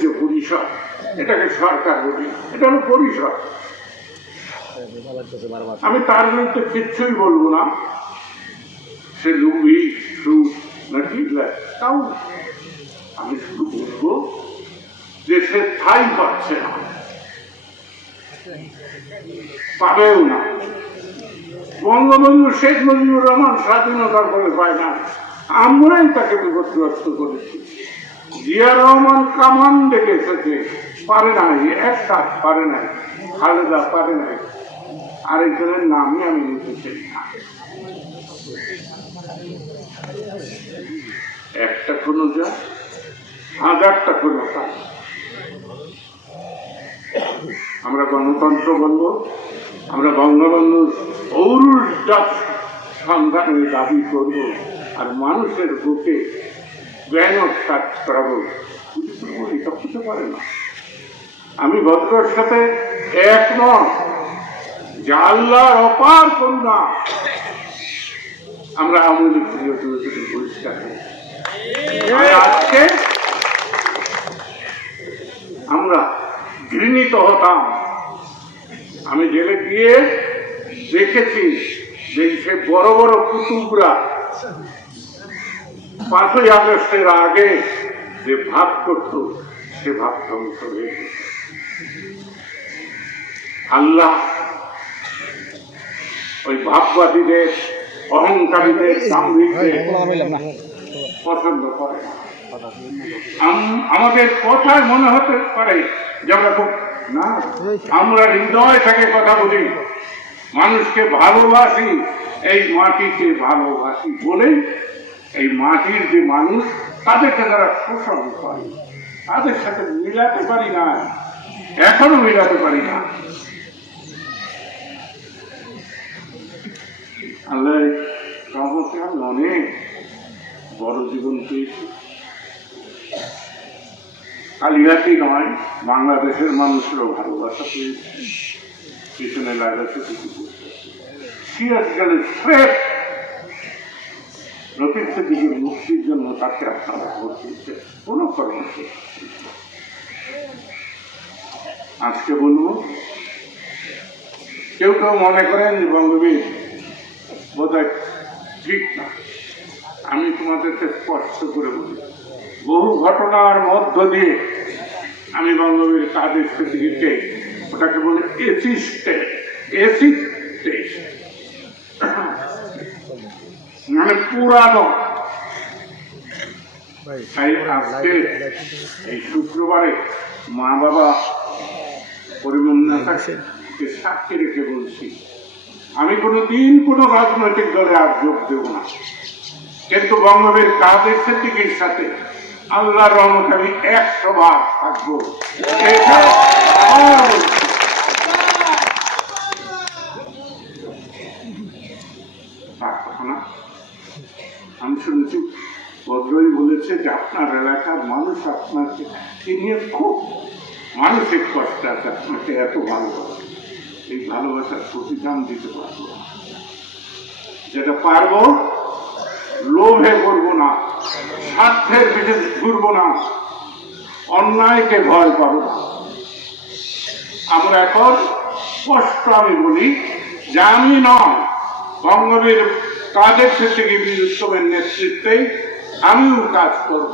যে পরিষদ, এটাকে সরকার বলি, এটা হলো পরিষদ। আমি তার বিরুদ্ধে কিচ্ছুই বলব না। সে লুঙ্গি সুট নাকি তাও আমি শুধু বলব যে সে ঠাই পাচ্ছে না। পাবেও না। বঙ্গবন্ধু শেখ মুজিবুর রহমান স্বাধীনতার ফলে পায় না। আমরাই তাকে বিপদগ্রস্ত করেছি। জিয়া রহমান কামান দেখে এসেছে পারে নাই একটা পারে নাই, খালেদা পারে নাই। আরেকজনের নামই আমি নিতে চাই না। একটা কোনো যা, হাজারটা কোনো কাজ আমরা গণতন্ত্র বলব, আমরা বঙ্গবন্ধুর ঔরুজাত সন্ধানের দাবি করব, আর মানুষের বুকে ব্যানর কাজ করাবো এটা হতে পারে না। আমি ভদ্রর সাথে একমত যে আল্লাহর অপার করুণা। আমরা আওয়ামী লীগ পরিষ্কার করি। আজকে আমরা ঘৃণিত হতাম। আমি জেলে গিয়ে দেখেছি যে সে বড় বড় কুতুবরা পাঁচই আগস্টের আগে যে ভাব করত, সে ভাব ধ্বংস হয়ে। আল্লাহ ওই ভাববাদীদের, অহংকারীদের পছন্দ করে আম- আমাদের কথায় মনে হতে পারে যে আমরা খুব, না, আমরা হৃদয় থেকে কথা বলি মানুষকে ভালোবাসি, এই মাটিকে ভালোবাসি বলে এই মাটির যে মানুষ, তাদেরকে তারা শোষণ করে তাদের সাথে মিলাতে পারি না, এখনও মিলাতে পারি না। আল্লাহ অনেক বড় জীবন পেয়েছি। কালিঘাটি নয়, বাংলাদেশের মানুষেরও ভালোবাসা পেয়েছে। পিছনে লাগাতে কিছু স্রেফ লতিফ সিদ্দিকের মুক্তির জন্য তাকে আপনারা দিচ্ছে কোনো কর্মসূচি আজকে বলব, কেউ কেউ মনে করেন যে বঙ্গবীর বোধহয় ঠিক না। আমি তোমাদেরকে স্পষ্ট করে বলি, বহু ঘটনার মধ্য দিয়ে আমি বঙ্গবীর কাদের স্মৃতিকে ওটাকে বলে এসিস্টে এসিস্টে মানে পুরানো। আজকে এই শুক্রবারে মা বাবা পরিমন্যাকে সাক্ষী রেখে বলছি আমি কোনো দিন কোনো রাজনৈতিক দলে আর যোগ দেব না। কিন্তু বঙ্গবীর কাদের সিদ্দিকের সাথে আল্লাহ রহমত আমি একশো ভাগ থাকব এটা আমার বলছি। তার কথা না। শুনেছি ভদ্রই বলেছে যে আপনার এলাকার মানুষ আপনাকে নিয়ে খুব। মানসিক কষ্ট আছে, আপনাকে এত ভালোবাসে। এই ভালোবাসার প্রতিদান দিতে পারব যেটা পারব, লোভে করব না, স্বার্থের পিছনে ঘুরবো না, অন্যায়কে ভয় পাবো না। আমরা এখন স্পষ্ট আমি বলি, যে আমি নয়, বঙ্গবীর কাদের শেষে উৎসবের নেতৃত্বে আমিও কাজ করব।